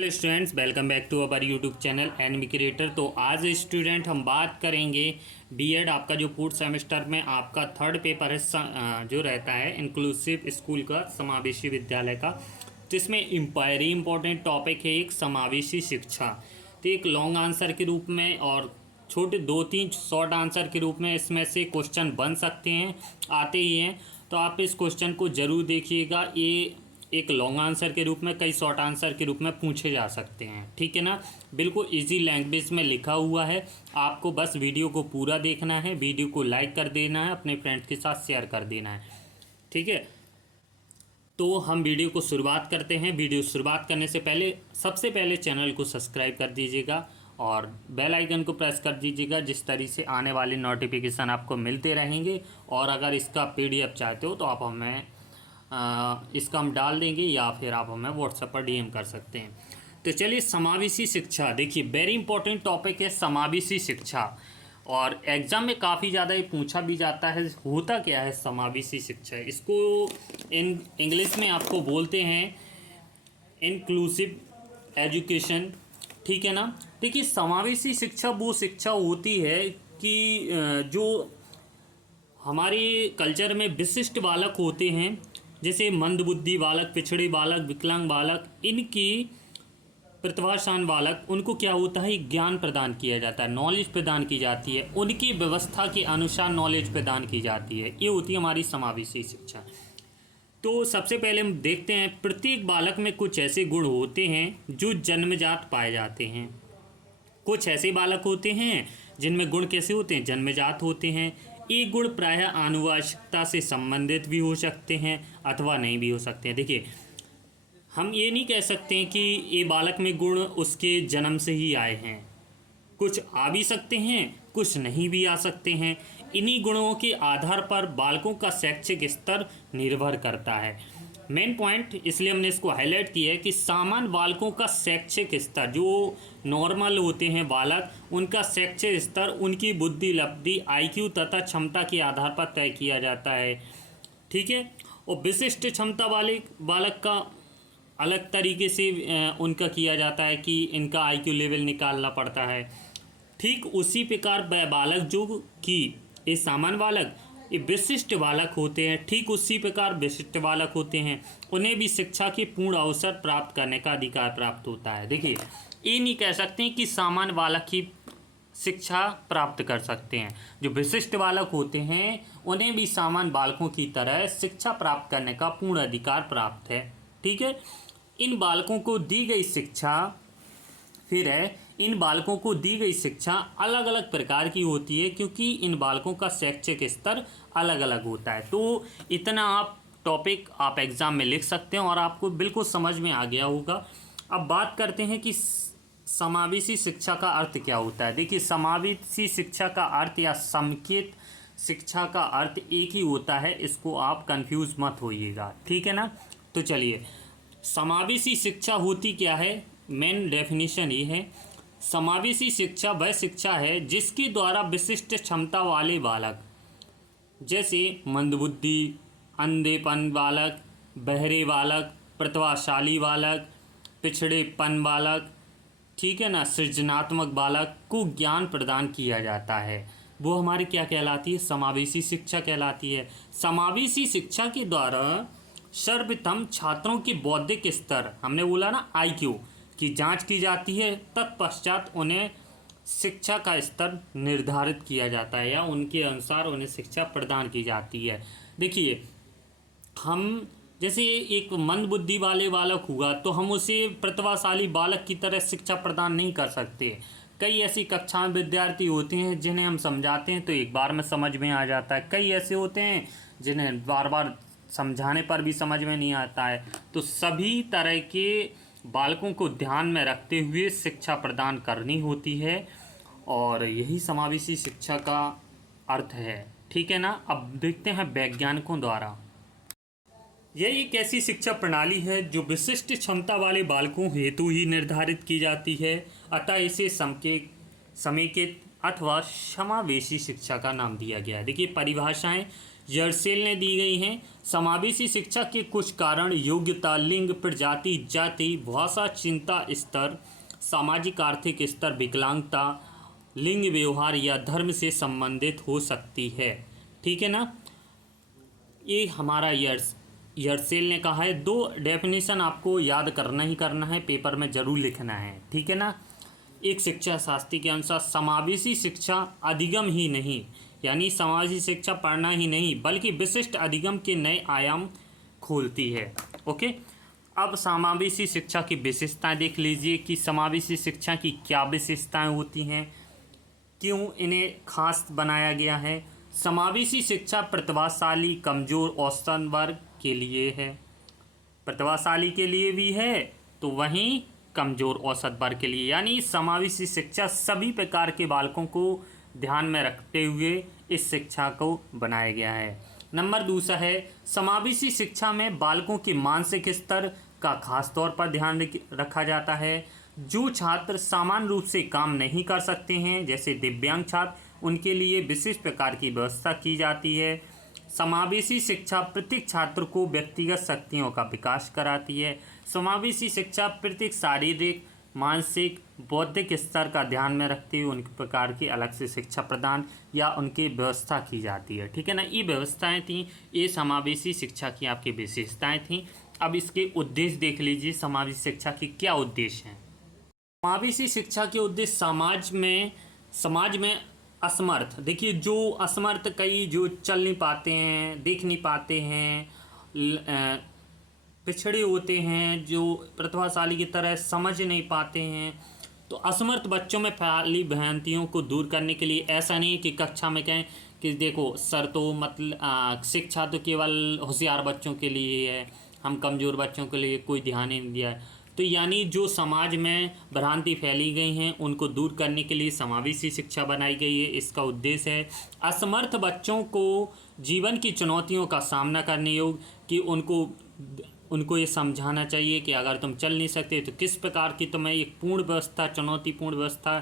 Hello students, welcome back to our YouTube channel enemy creator. तो आज student हम बात करेंगे बीएड आपका जो फोर्थ सेमेस्टर में आपका थर्ड पेपर है जो रहता है इंक्लूसिव स्कूल का, समावेशी विद्यालय का, जिसमें वेरी इंपॉर्टेंट टॉपिक है एक समावेशी शिक्षा। तो एक लॉन्ग आंसर के रूप में और छोटे 2-3 शॉर्ट आंसर के रूप में इसमें से क्वेश्चन बन सकते हैं, आते ही हैं। तो आप इस क्वेश्चन को ज़रूर देखिएगा। ये एक लॉन्ग आंसर के रूप में, कई शॉर्ट आंसर के रूप में पूछे जा सकते हैं, ठीक है ना। बिल्कुल इजी लैंग्वेज में लिखा हुआ है। आपको बस वीडियो को पूरा देखना है, वीडियो को लाइक कर देना है, अपने फ्रेंड्स के साथ शेयर कर देना है, ठीक है। तो हम वीडियो को शुरुआत करते हैं। वीडियो शुरुआत करने से पहले सबसे पहले चैनल को सब्सक्राइब कर दीजिएगा और बेल आइकन को प्रेस कर दीजिएगा, जिस तरीके से आने वाले नोटिफिकेशन आपको मिलते रहेंगे। और अगर इसका पीडीएफ चाहते हो तो आप हमें इसका हम डाल देंगे या फिर आप हमें व्हाट्सएप पर डीएम कर सकते हैं। तो चलिए, समावेशी शिक्षा देखिए, वेरी इंपॉर्टेंट टॉपिक है समावेशी शिक्षा। और एग्ज़ाम में काफ़ी ज़्यादा ये पूछा भी जाता है, होता क्या है समावेशी शिक्षा। इसको इन इंग्लिश में आपको बोलते हैं इंक्लूसिव एजुकेशन, ठीक है ना। देखिए, समावेशी शिक्षा वो शिक्षा होती है कि जो हमारे कल्चर में विशिष्ट बालक होते हैं, जैसे मंदबुद्धि बालक, पिछड़े बालक, विकलांग बालक, इनकी प्रतिभाशान बालक, उनको क्या होता है, ज्ञान प्रदान किया जाता है, नॉलेज प्रदान की जाती है, उनकी व्यवस्था के अनुसार नॉलेज प्रदान की जाती है। ये होती है हमारी समावेशी शिक्षा। तो सबसे पहले हम देखते हैं, प्रत्येक बालक में कुछ ऐसे गुण होते हैं जो जन्मजात पाए जाते हैं। कुछ ऐसे बालक होते हैं जिनमें गुण कैसे होते हैं, जन्मजात होते हैं। ये गुण प्रायः आनुवंशिकता से संबंधित भी हो सकते हैं अथवा नहीं भी हो सकते हैं। देखिए, हम ये नहीं कह सकते हैं कि ये बालक में गुण उसके जन्म से ही आए हैं। कुछ आ भी सकते हैं, कुछ नहीं भी आ सकते हैं। इन्हीं गुणों के आधार पर बालकों का शैक्षिक स्तर निर्भर करता है। मेन पॉइंट इसलिए हमने इसको हाईलाइट किया है कि सामान्य बालकों का शैक्षिक स्तर, जो नॉर्मल होते हैं बालक, उनका शैक्षिक स्तर उनकी बुद्धि लब्धि, आईक्यू तथा क्षमता के आधार पर तय किया जाता है, ठीक है। और विशिष्ट क्षमता वाले बालक का अलग तरीके से उनका किया जाता है कि इनका आईक्यू लेवल निकालना पड़ता है। ठीक उसी प्रकार बालक जो कि ये सामान्य बालक, ये विशिष्ट बालक होते हैं, ठीक उसी प्रकार विशिष्ट बालक होते हैं, उन्हें भी शिक्षा के पूर्ण अवसर प्राप्त करने का अधिकार प्राप्त होता है। देखिए, ये नहीं कह सकते कि सामान्य बालक ही शिक्षा प्राप्त कर सकते हैं। जो विशिष्ट बालक होते हैं उन्हें भी सामान्य बालकों की तरह शिक्षा प्राप्त करने का पूर्ण अधिकार प्राप्त है, ठीक है। इन बालकों को दी गई शिक्षा इन बालकों को दी गई शिक्षा अलग अलग प्रकार की होती है, क्योंकि इन बालकों का शैक्षिक स्तर अलग अलग होता है। तो इतना आप टॉपिक आप एग्ज़ाम में लिख सकते हैं और आपको बिल्कुल समझ में आ गया होगा। अब बात करते हैं कि समावेशी शिक्षा का अर्थ क्या होता है। देखिए, समावेशी शिक्षा का अर्थ या समेकित शिक्षा का अर्थ एक ही होता है, इसको आप कंफ्यूज मत होइएगा, ठीक है ना। तो चलिए, समावेशी शिक्षा होती क्या है, मेन डेफिनेशन ये है। समावेशी शिक्षा वह शिक्षा है जिसके द्वारा विशिष्ट क्षमता वाले बालक, जैसे मंदबुद्धि, अंधेपन बालक, बहरे बालक, प्रतिभाशाली बालक, पिछड़ेपन बालक, ठीक है ना, सृजनात्मक बालक को ज्ञान प्रदान किया जाता है, वो हमारी क्या कहलाती है, समावेशी शिक्षा कहलाती है। समावेशी शिक्षा के द्वारा सर्वप्रथम छात्रों के बौद्धिक स्तर, हमने बोला ना आईक्यू की जांच की जाती है, तत्पश्चात उन्हें शिक्षा का स्तर निर्धारित किया जाता है या उनके अनुसार उन्हें शिक्षा प्रदान की जाती है। देखिए, हम जैसे एक मंदबुद्धि वाले बालक हुआ तो हम उसे प्रतिभाशाली बालक की तरह शिक्षा प्रदान नहीं कर सकते। कई ऐसी कक्षा में विद्यार्थी होते हैं जिन्हें हम समझाते हैं तो एक बार में समझ में आ जाता है, कई ऐसे होते हैं जिन्हें बार बार समझाने पर भी समझ में नहीं आता है। तो सभी तरह के बालकों को ध्यान में रखते हुए शिक्षा प्रदान करनी होती है, और यही समावेशी शिक्षा का अर्थ है, ठीक है ना। अब देखते हैं वैज्ञानिकों द्वारा, यह एक ऐसी शिक्षा प्रणाली है जो विशिष्ट क्षमता वाले बालकों हेतु ही निर्धारित की जाती है, अतः इसे समेकित अथवा समावेशी शिक्षा का नाम दिया गया है। देखिए, परिभाषाएं, यर्सेल ने दी गई हैं। समावेशी शिक्षा के कुछ कारण योग्यता, लिंग, प्रजाति, जाति, भाषा, चिंता स्तर, सामाजिक आर्थिक स्तर, विकलांगता, लिंग, व्यवहार या धर्म से संबंधित हो सकती है। ठीक है ना, ये हमारा यर्सेल ने कहा है। 2 डेफिनेशन आपको याद करना ही करना है, पेपर में ज़रूर लिखना है। ठीक है ना, एक शिक्षा शास्त्री के अनुसार समावेशी शिक्षा अधिगम ही नहीं, यानी समावेशी शिक्षा पढ़ना ही नहीं बल्कि विशिष्ट अधिगम के नए आयाम खोलती है। ओके, अब समावेशी शिक्षा की विशेषताएं देख लीजिए कि समावेशी शिक्षा की क्या विशेषताएं होती हैं, क्यों इन्हें खास बनाया गया है। समावेशी शिक्षा प्रतिभाशाली, कमजोर, औसतन वर्ग के लिए है। प्रतिभाशाली के लिए भी है तो वहीं कमजोर औसत वर्ग के लिए, यानी समावेशी शिक्षा सभी प्रकार के बालकों को ध्यान में रखते हुए इस शिक्षा को बनाया गया है। नंबर दूसरा है, समावेशी शिक्षा में बालकों के मानसिक स्तर का खास तौर पर ध्यान रखा जाता है। जो छात्र सामान्य रूप से काम नहीं कर सकते हैं, जैसे दिव्यांग छात्र, उनके लिए विशेष प्रकार की व्यवस्था की जाती है। समावेशी शिक्षा प्रत्येक छात्र को व्यक्तिगत शक्तियों का विकास कराती है। समावेशी शिक्षा प्रत्येक शारीरिक, मानसिक, बौद्धिक स्तर का ध्यान में रखते हुए उनके प्रकार की अलग से शिक्षा प्रदान या उनकी व्यवस्था की जाती है। ठीक है ना, ये व्यवस्थाएं थी, ये समावेशी शिक्षा की आपकी विशेषताएं थी। अब इसके उद्देश्य देख लीजिए, समावेशी शिक्षा के क्या उद्देश्य हैं। समावेशी शिक्षा के उद्देश्य समाज में असमर्थ, देखिए जो असमर्थ, कई जो चल नहीं पाते हैं, देख नहीं पाते हैं, पिछड़े होते हैं, जो प्रतिभाशाली की तरह समझ नहीं पाते हैं, तो असमर्थ बच्चों में फैली भ्रांतियों को दूर करने के लिए ऐसा नहीं कि कक्षा में कहें कि देखो सर तो मतलब शिक्षा तो केवल होशियार बच्चों के लिए है, हम कमज़ोर बच्चों के लिए कोई ध्यान ही नहीं दिया है। तो यानी जो समाज में भ्रांति फैली गई हैं उनको दूर करने के लिए समावेशी शिक्षा बनाई गई है। इसका उद्देश्य है असमर्थ बच्चों को जीवन की चुनौतियों का सामना करने योग्य, कि उनको ये समझाना चाहिए कि अगर तुम चल नहीं सकते तो किस प्रकार की तुम्हें एक पूर्ण व्यवस्था, चुनौतीपूर्ण व्यवस्था,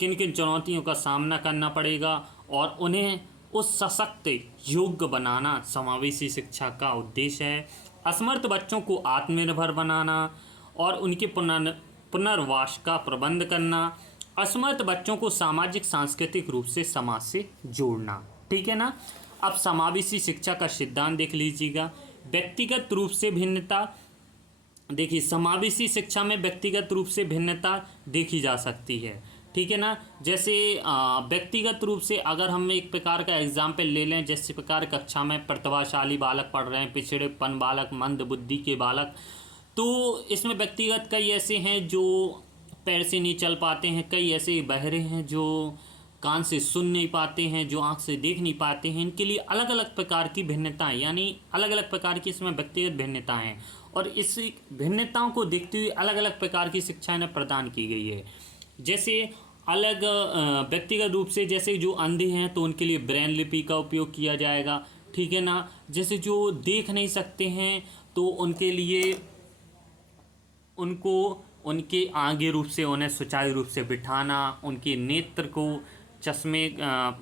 किन किन चुनौतियों का सामना करना पड़ेगा, और उन्हें उस सशक्त योग्य बनाना समावेशी शिक्षा का उद्देश्य है। असमर्थ बच्चों को आत्मनिर्भर बनाना और उनके पुनर्वास का प्रबंध करना, असमर्थ बच्चों को सामाजिक सांस्कृतिक रूप से समाज से जोड़ना। ठीक है ना, अब समावेशी शिक्षा का सिद्धांत देख लीजिएगा। व्यक्तिगत रूप से भिन्नता, देखिए समावेशी शिक्षा में व्यक्तिगत रूप से भिन्नता देखी जा सकती है। ठीक है ना, जैसे व्यक्तिगत रूप से अगर हम एक प्रकार का एग्जाम्पल ले लें, जैसे प्रकार कक्षा में प्रतिभाशाली बालक पढ़ रहे हैं, पिछड़ेपन बालक, मंद बुद्धि के बालक, तो इसमें व्यक्तिगत कई ऐसे हैं जो पैर से नहीं चल पाते हैं, कई ऐसे बहरे हैं जो कान से सुन नहीं पाते हैं, जो आँख से देख नहीं पाते हैं। इनके लिए अलग अलग प्रकार की भिन्नताएं, यानी अलग अलग प्रकार की इसमें व्यक्तिगत भिन्नताएं हैं, और इस भिन्नताओं को देखते हुए अलग अलग प्रकार की शिक्षा इन्हें प्रदान की गई है। जैसे अलग व्यक्तिगत रूप से, जैसे जो अंधे हैं तो उनके लिए ब्रेन लिपि का उपयोग किया जाएगा। ठीक है ना, जैसे जो देख नहीं सकते हैं तो उनके लिए उनको उनके आगे रूप से उन्हें सुचारू रूप से बिठाना, उनके नेत्र को चश्मे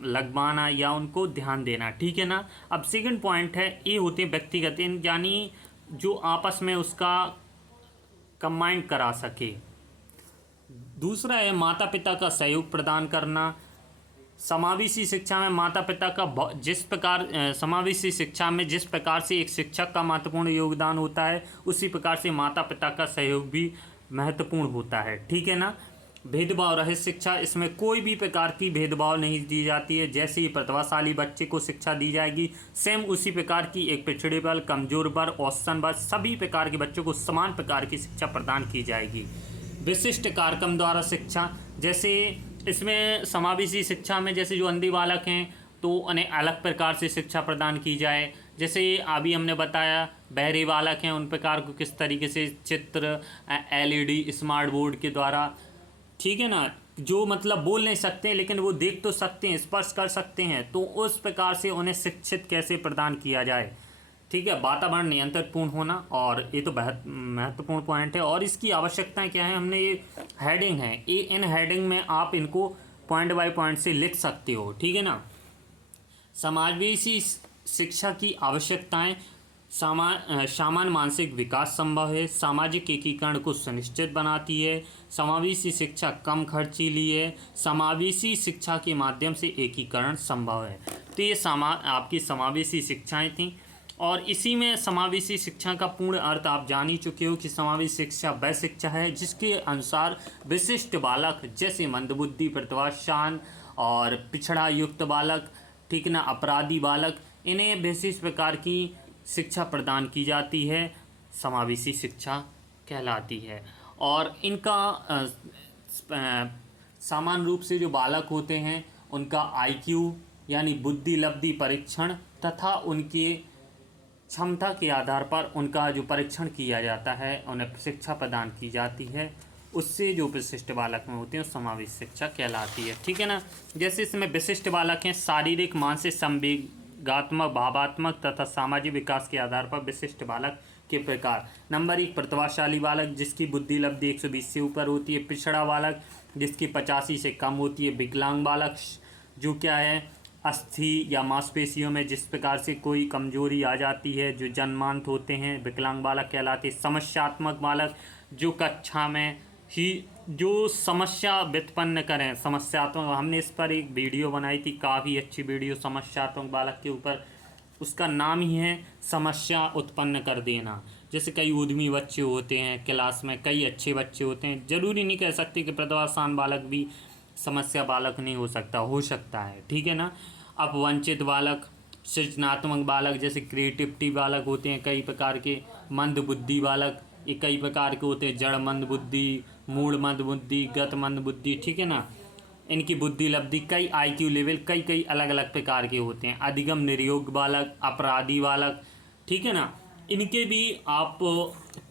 लगवाना या उनको ध्यान देना। ठीक है ना, अब सेकंड पॉइंट है, ये होते हैं व्यक्तिगत, यानी जो आपस में उसका कंबाइंड करा सके। दूसरा है माता पिता का सहयोग प्रदान करना। समावेशी शिक्षा में माता पिता का जिस प्रकार समावेशी शिक्षा में जिस प्रकार से एक शिक्षक का महत्वपूर्ण योगदान होता है, उसी प्रकार से माता पिता का सहयोग भी महत्वपूर्ण होता है। ठीक है ना, भेदभाव रहित शिक्षा, इसमें कोई भी प्रकार की भेदभाव नहीं दी जाती है। जैसे ही प्रतिभाशाली बच्चे को शिक्षा दी जाएगी, सेम उसी प्रकार की एक पिछड़े वर्ग, कमजोर वर्ग, औसतन वर्ग, सभी प्रकार के बच्चों को समान प्रकार की शिक्षा प्रदान की जाएगी। विशिष्ट कार्यक्रम द्वारा शिक्षा, जैसे इसमें समावेशी शिक्षा में जैसे जो अंधे बालक हैं तो उन्हें अलग प्रकार से शिक्षा प्रदान की जाए। जैसे अभी हमने बताया बहरे बालक हैं, उन प्रकार को किस तरीके से चित्र, LED, स्मार्ट बोर्ड के द्वारा, ठीक है ना, जो मतलब बोल नहीं सकते लेकिन वो देख तो सकते हैं, स्पर्श कर सकते हैं, तो उस प्रकार से उन्हें शिक्षित कैसे प्रदान किया जाए। ठीक है, वातावरण नियंत्रणपूर्ण होना, और ये तो बहुत महत्वपूर्ण पॉइंट है। और इसकी आवश्यकताएं क्या है, हमने ये हेडिंग है, ये इन हेडिंग में आप इनको पॉइंट बाय पॉइंट से लिख सकते हो। ठीक है ना, समावेशी शिक्षा की आवश्यकताएं, सामान्य मानसिक विकास संभव है, सामाजिक एकीकरण को सुनिश्चित बनाती है, समावेशी शिक्षा कम खर्चीली है, समावेशी शिक्षा के माध्यम से एकीकरण संभव है। तो ये आपकी समावेशी शिक्षाएं थीं। और इसी में समावेशी शिक्षा का पूर्ण अर्थ आप जान ही चुके हो कि समावेशी शिक्षा वह शिक्षा है जिसके अनुसार विशिष्ट बालक जैसे मंदबुद्धि, प्रतिभाशान और पिछड़ा युक्त बालक, ठीक ना, अपराधी बालक, इन्हें विशेष प्रकार की शिक्षा प्रदान की जाती है, समावेशी शिक्षा कहलाती है। और इनका सामान्य रूप से जो बालक होते हैं उनका आईक्यू यानी बुद्धि लब्धि परीक्षण तथा उनके क्षमता के आधार पर उनका जो परीक्षण किया जाता है, उन्हें शिक्षा प्रदान की जाती है, उससे जो विशिष्ट बालक में होते हैं समावेशी शिक्षा कहलाती है, ठीक है ना। जैसे इसमें विशिष्ट बालक हैं शारीरिक, मानसिक, संवेगात्मक, भावात्मक तथा सामाजिक विकास के आधार पर विशिष्ट बालक के प्रकार। नंबर 1 प्रतिभाशाली बालक जिसकी बुद्धि लब्धि 120 से ऊपर होती है, पिछड़ा बालक जिसकी 85 से कम होती है, विकलांग बालक जो क्या है अस्थि या मांसपेशियों में जिस प्रकार से कोई कमजोरी आ जाती है, जो जन्मांत होते हैं, विकलांग बालक कहलाते हैं। समस्यात्मक बालक जो कक्षा में ही जो समस्या व्युत्पन्न करें, समस्यात्मक, हमने इस पर एक वीडियो बनाई थी, काफ़ी अच्छी वीडियो समस्यात्मक बालक के ऊपर, उसका नाम ही है समस्या उत्पन्न कर देना। जैसे कई उद्यमी बच्चे होते हैं क्लास में, कई अच्छे बच्चे होते हैं, ज़रूरी नहीं कह सकते कि प्रतिभाशान बालक भी समस्या बालक नहीं हो सकता, हो सकता है, ठीक है ना। अपवंचित बालक, सृजनात्मक बालक जैसे क्रिएटिविटी बालक होते हैं कई प्रकार के, मंद बुद्धि बालक ये कई प्रकार के होते हैं, जड़ मंद बुद्धि, मूल मंद बुद्धि, गत मंद बुद्धि, ठीक है ना। इनकी बुद्धि लब्धि कई आईक्यू लेवल कई अलग अलग प्रकार के होते हैं। अधिगम निरयोग बालक, अपराधी बालक, ठीक है ना, इनके भी आप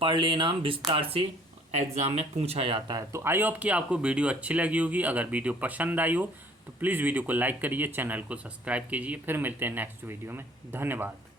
पढ़ लेना विस्तार से, एग्ज़ाम में पूछा जाता है। तो आई होप कि आपको वीडियो अच्छी लगी होगी। अगर वीडियो पसंद आई हो तो प्लीज़ वीडियो को लाइक करिए, चैनल को सब्सक्राइब कीजिए। फिर मिलते हैं नेक्स्ट वीडियो में। धन्यवाद।